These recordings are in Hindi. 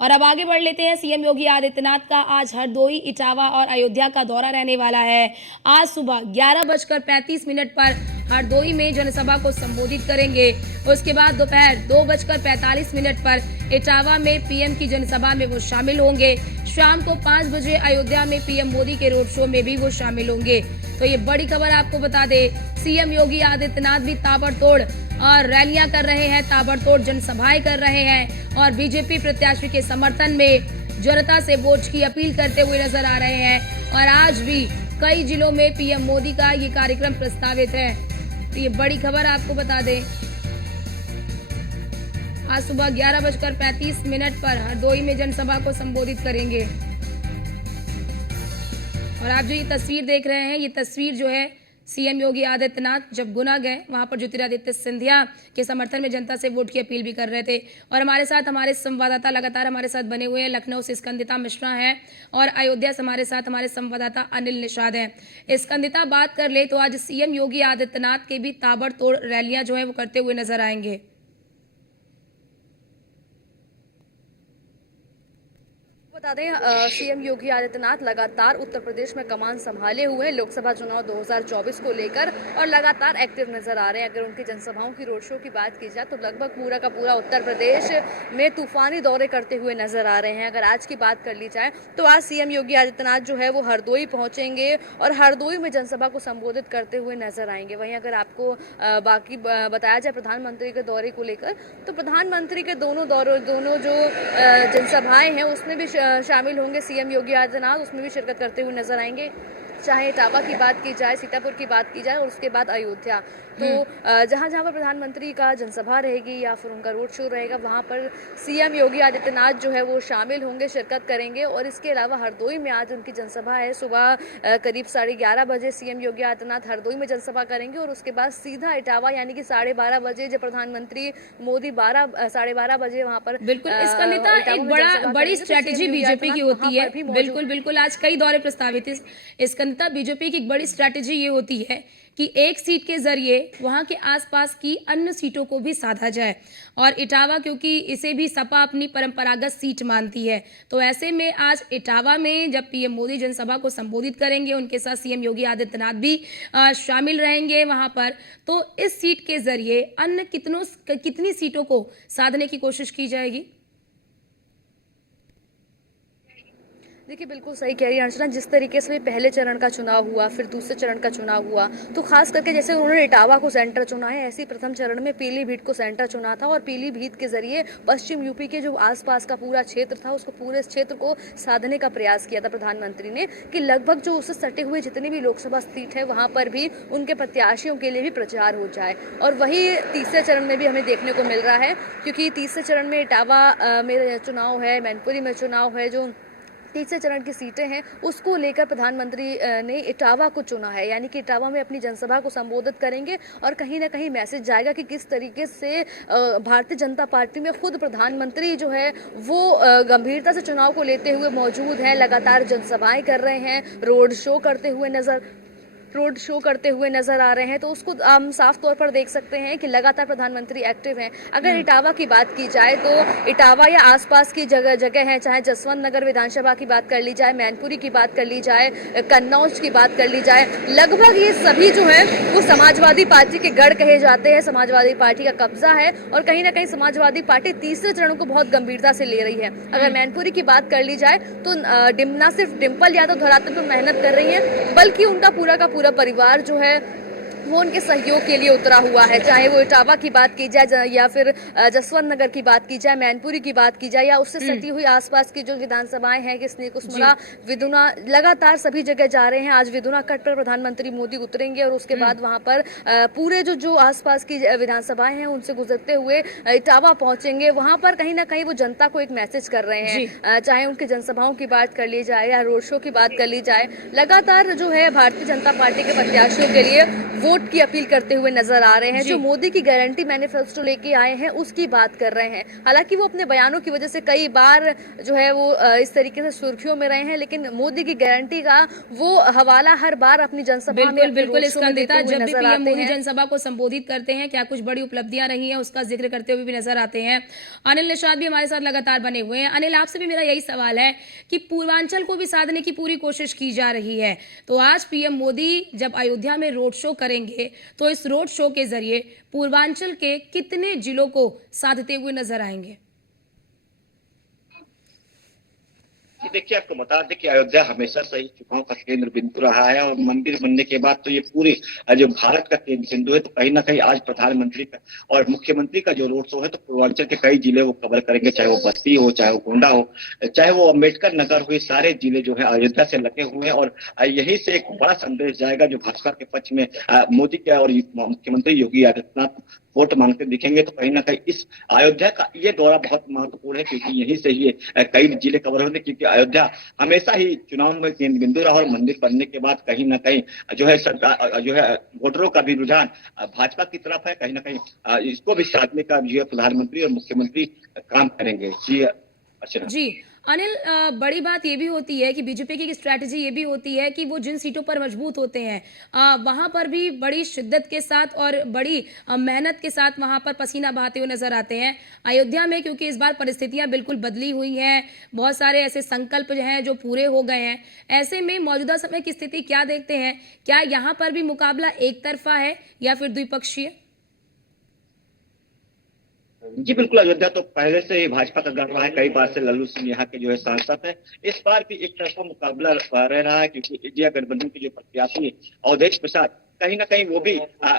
और अब आगे बढ़ लेते हैं। सीएम योगी आदित्यनाथ का आज हरदोई, इटावा और अयोध्या का दौरा रहने वाला है। आज सुबह 11:35 पर हरदोई में जनसभा को संबोधित करेंगे। उसके बाद दोपहर 2:45 पर इटावा में पीएम की जनसभा में वो शामिल होंगे। शाम को 5 बजे अयोध्या में पीएम मोदी के रोड शो में भी वो शामिल होंगे। तो ये बड़ी खबर आपको बता दें, सीएम योगी आदित्यनाथ भी ताबड़तोड़ और रैलियां कर रहे हैं, ताबड़तोड़ जनसभाएं कर रहे हैं और बीजेपी प्रत्याशी के समर्थन में जनता से वोट की अपील करते हुए नजर आ रहे हैं। और आज भी कई जिलों में पीएम मोदी का ये कार्यक्रम प्रस्तावित है। तो ये बड़ी खबर आपको बता दें, आज सुबह 11:35 पर हरदोई में जनसभा को संबोधित करेंगे। और आप जो ये तस्वीर देख रहे हैं, ये तस्वीर जो है सीएम योगी आदित्यनाथ जब गुना गए वहां पर ज्योतिरादित्य सिंधिया के समर्थन में जनता से वोट की अपील भी कर रहे थे। और हमारे साथ हमारे संवाददाता लगातार हमारे साथ बने हुए हैं। लखनऊ से स्कंदिता मिश्रा हैं और अयोध्या से हमारे साथ हमारे संवाददाता अनिल निषाद हैं। स्कंदिता, बात कर ले तो आज सीएम योगी आदित्यनाथ के भी ताबड़तोड़ रैलियां जो है वो करते हुए नजर आएंगे। बता दें, सीएम योगी आदित्यनाथ लगातार उत्तर प्रदेश में कमान संभाले हुए हैं लोकसभा चुनाव 2024 को लेकर और लगातार एक्टिव नजर आ रहे हैं। अगर उनकी जनसभाओं की रोड शो की बात की जाए तो लगभग पूरा का पूरा उत्तर प्रदेश में तूफानी दौरे करते हुए नजर आ रहे हैं। अगर आज की बात कर ली जाए तो आज सीएम योगी आदित्यनाथ जो है वो हरदोई पहुंचेंगे और हरदोई में जनसभा को संबोधित करते हुए नजर आएंगे। वहीं अगर आपको बाकी बताया जाए प्रधानमंत्री के दौरे को लेकर तो प्रधानमंत्री के दोनों जो जनसभाएं हैं उसमें भी शामिल होंगे सीएम योगी आदित्यनाथ, उसमें भी शिरकत करते हुए नजर आएंगे। चाहे इटावा की बात की जाए, सीतापुर की बात की जाए और उसके बाद अयोध्या। तो जहां जहां पर प्रधानमंत्री का जनसभा रहेगी या फिर उनका रोड शो रहेगा वहां पर सीएम योगी आदित्यनाथ जो है वो शामिल होंगे, शिरकत करेंगे। और इसके अलावा हरदोई में आज उनकी जनसभा है। सुबह करीब 11:30 बजे सीएम योगी आदित्यनाथ हरदोई में जनसभा करेंगे और उसके बाद सीधा इटावा यानी कि 12:30 बजे जब प्रधानमंत्री मोदी 12:30 बजे वहां पर बिल्कुल स्कंदिता, एक बड़ी स्ट्रेटेजी बीजेपी की होती है। बिल्कुल आज कई दौरे प्रस्तावित है। स्कंदिता, बीजेपी की एक बड़ी स्ट्रेटेजी ये होती है कि एक सीट के जरिए वहां के आसपास की अन्य सीटों को भी साधा जाए। और इटावा, क्योंकि इसे भी सपा अपनी परंपरागत सीट मानती है, तो ऐसे में आज इटावा में जब पीएम मोदी जनसभा को संबोधित करेंगे, उनके साथ सीएम योगी आदित्यनाथ भी शामिल रहेंगे वहां पर, तो इस सीट के जरिए अन्य कितनी सीटों को साधने की कोशिश की जाएगी? देखिए, बिल्कुल सही कह रही है अर्चना। जिस तरीके से पहले चरण का चुनाव हुआ, फिर दूसरे चरण का चुनाव हुआ, तो खास करके जैसे उन्होंने इटावा को सेंटर चुना है, ऐसे प्रथम चरण में पीलीभीत को सेंटर चुना था और पीलीभीत के जरिए पश्चिम यूपी के जो आसपास का पूरा क्षेत्र था उसको पूरे क्षेत्र को साधने का प्रयास किया था प्रधानमंत्री ने कि लगभग जो उससे सटे हुए जितनी भी लोकसभा सीट है वहां पर भी उनके प्रत्याशियों के लिए भी प्रचार हो जाए। और वही तीसरे चरण में भी हमें देखने को मिल रहा है, क्योंकि तीसरे चरण में इटावा में चुनाव है, मैनपुरी में चुनाव है, जो तीसरे चरण की सीटें हैं उसको लेकर प्रधानमंत्री ने इटावा को चुना है। यानी कि इटावा में अपनी जनसभा को संबोधित करेंगे और कहीं ना कहीं मैसेज जाएगा कि किस तरीके से भारतीय जनता पार्टी में खुद प्रधानमंत्री जो है वो गंभीरता से चुनाव को लेते हुए मौजूद हैं, लगातार जनसभाएं कर रहे हैं, रोड शो करते हुए नजर आ रहे हैं। तो उसको हम साफ तौर पर देख सकते हैं कि लगातार प्रधानमंत्री एक्टिव हैं। अगर इटावा की बात की जाए तो इटावा या आसपास की जगह हैं, चाहे जसवंत नगर विधानसभा की बात कर ली जाए, मैनपुरी की बात कर ली जाए, कन्नौज की बात कर ली जाए, लगभग ये सभी जो है वो समाजवादी पार्टी के गढ़ कहे जाते हैं, समाजवादी पार्टी का कब्जा है। और कहीं ना कहीं समाजवादी पार्टी तीसरे चरण को बहुत गंभीरता से ले रही है। अगर मैनपुरी की बात कर ली जाए तो न सिर्फ डिम्पल यादव धरातल पर मेहनत कर रही है, बल्कि उनका पूरा परिवार जो है वो उनके सहयोग के लिए उतरा हुआ है। चाहे वो इटावा की बात की जाए या फिर जसवंत नगर की बात की जाए, मैनपुरी की बात की जाए या उससे सटी हुई आसपास की जो विधानसभाएं हैं, किसने कुसमुरा, विदुना, लगातार सभी जगह जा रहे हैं। आज विदुना कट पर प्रधानमंत्री मोदी उतरेंगे और उसके बाद वहां पर पूरे जो आसपास की विधानसभाएं हैं उनसे गुजरते हुए इटावा पहुंचेंगे। वहां पर कहीं ना कहीं वो जनता को एक मैसेज कर रहे हैं। चाहे उनकी जनसभाओं की बात कर ली जाए या रोड शो की बात कर ली जाए, लगातार जो है भारतीय जनता पार्टी के प्रत्याशियों के लिए वोट वोट की अपील करते हुए नजर आ रहे हैं। जी। जो मोदी की गारंटी मैनिफेस्टो लेके आए हैं उसकी बात कर रहे हैं। हालांकि वो अपने बयानों की वजह से कई बार जो है वो इस तरीके से सुर्खियों में रहे हैं, लेकिन मोदी की गारंटी का वो हवाला हर बार अपनी जनसभा में, बिल्कुल, अपने बिल्कुल रोड शो में देते स्कंदिता, हुए जब भी नजर पीएम आते मोदी हैं। जनसभा को संबोधित करते हैं, क्या कुछ बड़ी उपलब्धियां रही हैं, उसका जिक्र करते हुए भी नजर आते हैं। अनिल निषाद भी हमारे साथ लगातार बने हुए हैं। अनिल, आपसे भी मेरा यही सवाल है कि पूर्वांचल को भी साधने की पूरी कोशिश की जा रही है। तो आज पीएम मोदी जब अयोध्या में रोड शो करेंगे, तो इस रोड शो के जरिए पूर्वांचल के कितने जिलों को साधते हुए नजर आएंगे? जी देखिए, आपको बता दें कि अयोध्या हमेशा से ही चुनाव का केंद्र बिंदु रहा है और मंदिर बनने के बाद तो ये पूरी जो भारत का केंद्र बिंदु है। तो कहीं ना कहीं आज प्रधानमंत्री का और मुख्यमंत्री का जो रोड शो है तो पूर्वांचल के कई जिले वो कवर करेंगे, चाहे वो बस्ती हो, चाहे वो गोंडा हो, चाहे वो अम्बेडकर नगर हो। ये सारे जिले जो है अयोध्या से लगे हुए हैं और यही से एक बड़ा संदेश जाएगा जो भाजपा के पक्ष में मोदी के और मुख्यमंत्री योगी आदित्यनाथ वोट मांगते दिखेंगे। तो कहीं ना कहीं इस अयोध्या का ये दौरा बहुत महत्वपूर्ण है क्योंकि यहीं से ही कई जिले कवर होंगे, क्योंकि अयोध्या हमेशा ही चुनाव में केंद्र बिंदु रहा और मंदिर बनने के बाद कहीं ना कहीं जो है सरकार जो है वोटरों का भी रुझान भाजपा की तरफ है। कहीं ना कहीं इसको भी साधने का जो है प्रधानमंत्री और मुख्यमंत्री काम करेंगे। जी अर्चना। जी। अनिल, बड़ी बात ये भी होती है कि बीजेपी की स्ट्रैटेजी ये भी होती है कि वो जिन सीटों पर मजबूत होते हैं, वहां पर भी बड़ी शिद्दत के साथ और बड़ी मेहनत के साथ वहां पर पसीना बहाते हुए नजर आते हैं। अयोध्या में क्योंकि इस बार परिस्थितियां बिल्कुल बदली हुई हैं, बहुत सारे ऐसे संकल्प जो हैं जो पूरे हो गए हैं, ऐसे में मौजूदा समय की स्थिति क्या देखते हैं? क्या यहाँ पर भी मुकाबला एक तरफा है या फिर द्विपक्षीय? जी बिल्कुल, अयोध्या तो पहले से ही भाजपा का गढ़ रहा है। कई बार से लल्लू सिंह यहाँ के जो है सांसद है। इस बार भी एक तरफा मुकाबला रह रहा है क्योंकि इंडिया गठबंधन के जो प्रत्याशी अवधेश प्रसाद कहीं ना कहीं वो भी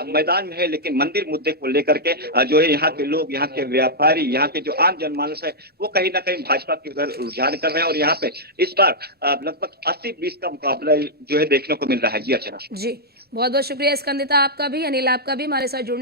मैदान में है, लेकिन मंदिर मुद्दे को लेकर के जो है यहाँ के लोग, यहाँ के व्यापारी, यहाँ के जो आम जनमानस है वो कहीं ना कहीं भाजपा की ओर रुझान कर रहे हैं और यहाँ पे इस बार लगभग 80-20 का मुकाबला जो है देखने को मिल रहा है। जी अर्चना। जी, बहुत बहुत शुक्रिया स्कंदिता आपका भी, अनिल आपका भी हमारे साथ जुड़ने